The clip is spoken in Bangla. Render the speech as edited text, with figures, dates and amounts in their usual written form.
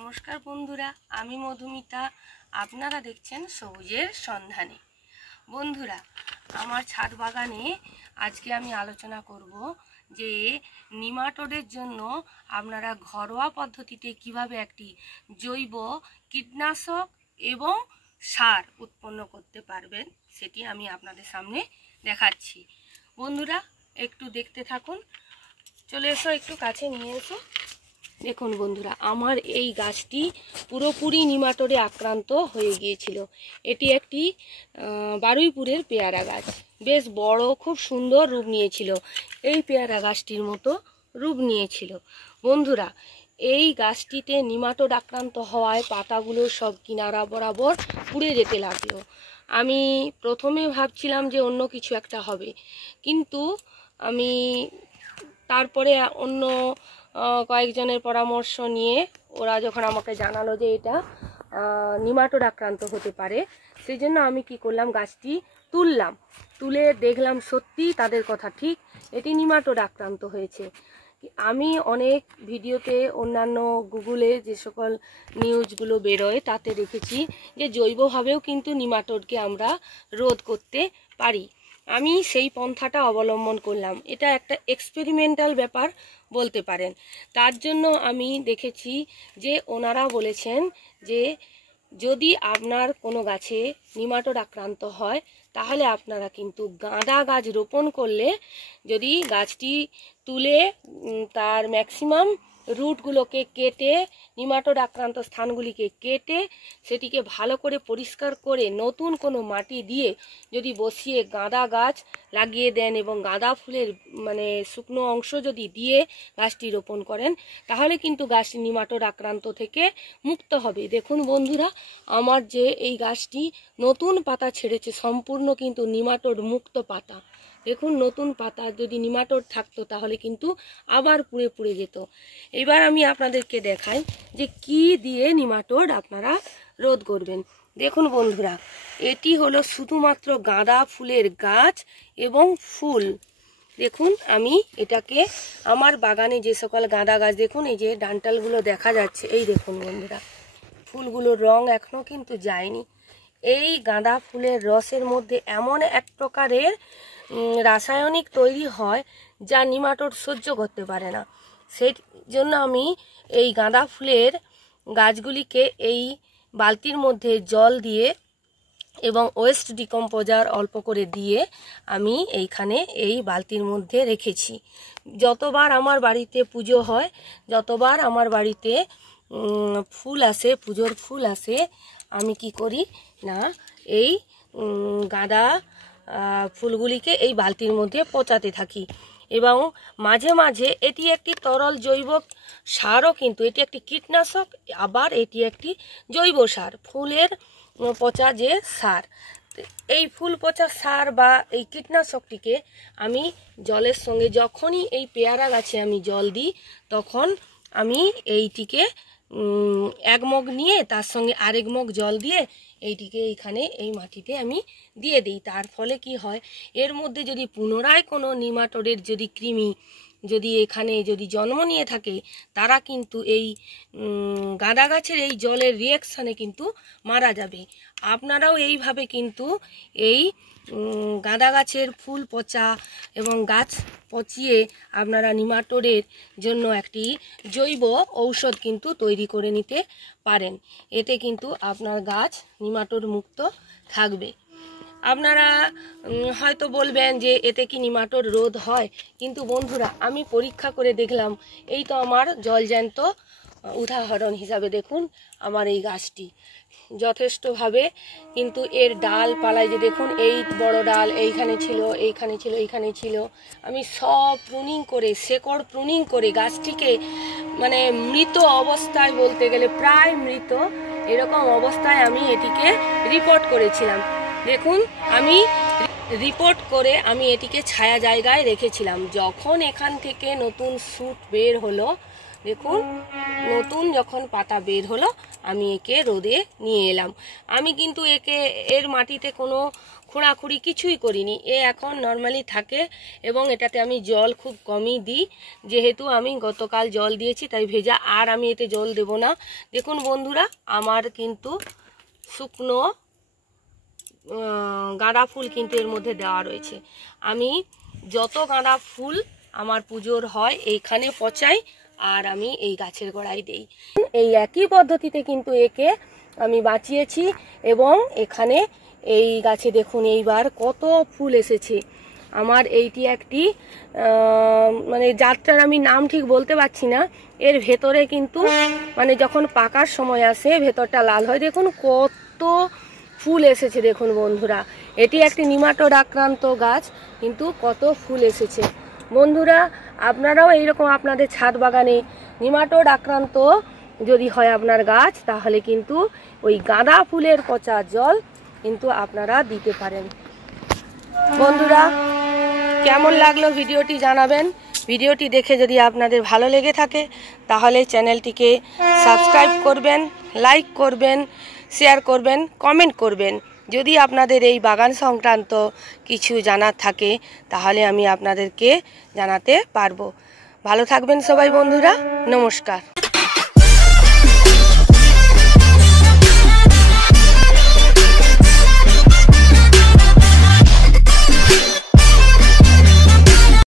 নমস্কার বন্ধুরা, আমি মধুমিতা। আপনারা দেখছেন সবুজের সন্ধানে। বন্ধুরা, আমার ছাদ বাগানে আজকে আমি আলোচনা করব যে নিমাটোডের জন্য আপনারা ঘরোয়া পদ্ধতিতে কিভাবে একটি জৈব কীটনাশক এবং সার উৎপন্ন করতে পারবেন, সেটি আমি আপনাদের সামনে দেখাচ্ছি। বন্ধুরা, একটু দেখতে থাকুন। চলে এসো, একটু কাছে নিয়ে এসো। দেখুন বন্ধুরা, আমার এই গাছটি পুরোপুরি নিমাটোডে আক্রান্ত হয়ে গিয়েছিল। এটি একটি বারুইপুরের পেয়ারা গাছ, বেশ বড়, খুব সুন্দর রূপ নিয়েছিল। এই পেয়ারা গাছটির মতো রূপ নিয়েছিল। বন্ধুরা, এই গাছটিতে নিমাটোড আক্রান্ত হওয়ায় পাতাগুলো সব কিনারা বরাবর পুড়ে যেতে লাগলো। আমি প্রথমে ভাবছিলাম যে অন্য কিছু একটা হবে, কিন্তু আমি তারপরে অন্য কয়েকজনের পরামর্শ নিয়ে ওরা যখন আমাকে জানালো যে এটা নিমাটোড আক্রান্ত হতে পারে, সেই জন্য আমি কি করলাম, গাছটি তুলে দেখলাম সত্যি তাদের কথা ঠিক, এটি নিমাটোড আক্রান্ত হয়েছে। আমি অনেক ভিডিওতে, অন্যান্য গুগলে যে সকল নিউজগুলো বেরোয় তাতে দেখেছি যে জৈবভাবেও কিন্তু নিমাটোডকে আমরা রোধ করতে পারি। আমি সেই পন্থাটা অবলম্বন করলাম। এটা একটা এক্সপেরিমেন্টাল ব্যাপার বলতে পারেন। তার জন্য আমি দেখেছি যে ওনারা বলেছেন যে যদি আপনার কোনো গাছে নিমাটোড আক্রান্ত হয়, তাহলে আপনারা কিন্তু গাঁদা গাছ রোপণ করলে যদি গাছটি তুলে তার ম্যাক্সিমাম রুটগুলোকে কেটে, নিমাটোড আক্রান্ত স্থানগুলিকে কেটে সেটিকে ভালো করে পরিষ্কার করে নতুন কোনো মাটি দিয়ে যদি বসিয়ে গাঁদা গাছ লাগিয়ে দেন এবং গাঁদা ফুলের শুকনো অংশ যদি দিয়ে গাছটি রোপণ করেন, তাহলে কিন্তু গাছটি নিমাটোড আক্রান্ত থেকে মুক্ত হবে। দেখুন বন্ধুরা, আমার যে এই গাছটি নতুন পাতা ছেড়েছে, সম্পূর্ণ কিন্তু নিমাটোড মুক্ত পাতা। দেখুন, নতুন পাতা, যদি নিমাটোড থাকতো তাহলে কিন্তু আবার পুড়ে যেত। এবার আমি আপনাদেরকে দেখাই যে কি দিয়ে নিমাটোড আপনারা রোধ করবেন। দেখুন বন্ধুরা, এটি হলো শুধুমাত্র গাঁদা ফুলের গাছ এবং ফুল। দেখুন, আমি এটাকে আমার বাগানে যে সকল গাঁদা গাছ, দেখুন এই যে ডান্টালগুলো দেখা যাচ্ছে, এই দেখুন বন্ধুরা, ফুলগুলোর রং এখনো কিন্তু যায়নি। এই গাঁদা ফুলের রসের মধ্যে এমন এক প্রকারের রাসায়নিক তৈরি হয় যা নিমাটোড সহ্য করতে পারে না। সেই জন্য আমি এই গাঁদা ফুলের গাছগুলিকে এই বালতির মধ্যে জল দিয়ে এবং ওয়েস্ট ডিকম্পোজার অল্প করে দিয়ে আমি এইখানে এই বালতির মধ্যে রেখেছি। যতবার আমার বাড়িতে পুজো হয়, যতবার আমার বাড়িতে ফুল আসে, পুজোর ফুল আসে, আমি কি করি না, এই গাঁদা ফুলগুলিকে এই বালতির মধ্যে পচাতে থাকি। এবং মাঝে মাঝে এটি একটি তরল জৈব সারও, কিন্তু এটি একটি কীটনাশক, আবার এটি একটি জৈব সার, ফুলের পচা যে সার। এই ফুল পচা সার বা এই কীটনাশকটিকে আমি জলের সঙ্গে, যখনই এই পেয়ারা গাছে আমি জল দিই, তখন আমি এইটিকে এক মগ নিয়ে তার সঙ্গে আরেক মগ জল দিয়ে এইটিকে এইখানে এই মাটিতে আমি দিয়ে দিই। তার ফলে কি হয়, এর মধ্যে যদি পুনরায় কোনো নিমাটোডের যদি কৃমি যদি এখানে যদি জন্ম নিয়ে থাকে, তারা কিন্তু এই গাঁদা গাছের এই জলের রিয়াকশানে কিন্তু মারা যাবে। আপনারাও এইভাবে কিন্তু এই গাঁদা গাছের ফুল পচা এবং গাছ পচিয়ে আপনারা নিমাটোডের জন্য একটি জৈব ঔষধ কিন্তু তৈরি করে নিতে পারেন। এতে কিন্তু আপনার গাছ নিমাটোড মুক্ত থাকবে। আপনারা হয়তো বলবেন যে এতে কি নিমাটোড রোধ হয়, কিন্তু বন্ধুরা, আমি পরীক্ষা করে দেখলাম। এই তো আমার জলজ্যান্ত উদাহরণ হিসাবে দেখুন আমার এই গাছটি যথেষ্টভাবে কিন্তু এর ডালপালায় যে দেখুন, এই বড় ডাল এইখানে ছিল, এইখানে ছিল, এইখানে ছিল, আমি সব প্রুনিং করে, শেকড় প্রুনিং করে গাছটিকে মৃত অবস্থায়, বলতে গেলে প্রায় মৃত এরকম অবস্থায় আমি এটিকে রিপোর্ট করেছিলাম। দেখুন, আমি রিপোর্ট করে আমি এটিকে ছায়া জায়গায় রেখেছিলাম। যখন এখান থেকে নতুন শ্যুট বের হলো, দেখুন নতুন যখন পাতা বের হলো আমি একে রোদে নিয়ে এলাম। আমি কিন্তু এর মাটিতে কোনো খোঁড়াখুড়ি কিছুই করিনি, এ এখন নর্মালি থাকে এবং এটাতে আমি জল খুব কমই দিই, যেহেতু আমি গতকাল জল দিয়েছি তাই ভেজা, আর আমি এতে জল দেব না। দেখুন বন্ধুরা, আমার কিন্তু শুকনো গাঁদা ফুল কিন্তু এর মধ্যে দেওয়া রয়েছে। আমি যত গাঁদা ফুল আমার পুজোর হয় এইখানে পচাই আর আমি এই গাছের গোড়ায় দেই। এই একই পদ্ধতিতে কিন্তু একে আমি বাঁচিয়েছি এবং এখানে এই গাছে দেখুন এইবার কত ফুল এসেছে। আমার এইটি একটি মানে জাতটার আমি নাম ঠিক বলতে পারছি না, এর ভেতরে কিন্তু মানে যখন পাকার সময় আসে ভেতরটা লাল হয়। দেখুন কত ফুল এসেছে দেখুন বন্ধুরা, এটি একটি নিমাটোড আক্রান্ত গাছ কিন্তু কত ফুল এসেছে। বন্ধুরা আপনারাও এইরকম আপনাদের ছাদ বাগানে নিমাটোড আক্রান্ত যদি হয় আপনার গাছ, তাহলে কিন্তু ওই গাঁদা ফুলের পচা জল কিন্তু আপনারা দিতে পারেন। বন্ধুরা কেমন লাগলো ভিডিওটি জানাবেন। ভিডিওটি দেখে যদি আপনাদের ভালো লেগে থাকে তাহলে চ্যানেলটিকে সাবস্ক্রাইব করবেন, লাইক করবেন, শেয়ার করবেন, কমেন্ট করবেন। যদি আপনাদের এই বাগান সংক্রান্ত কিছু জানার থাকে তাহলে আমি আপনাদেরকে জানাতে পারবো। ভালো থাকবেন সবাই বন্ধুরা, নমস্কার।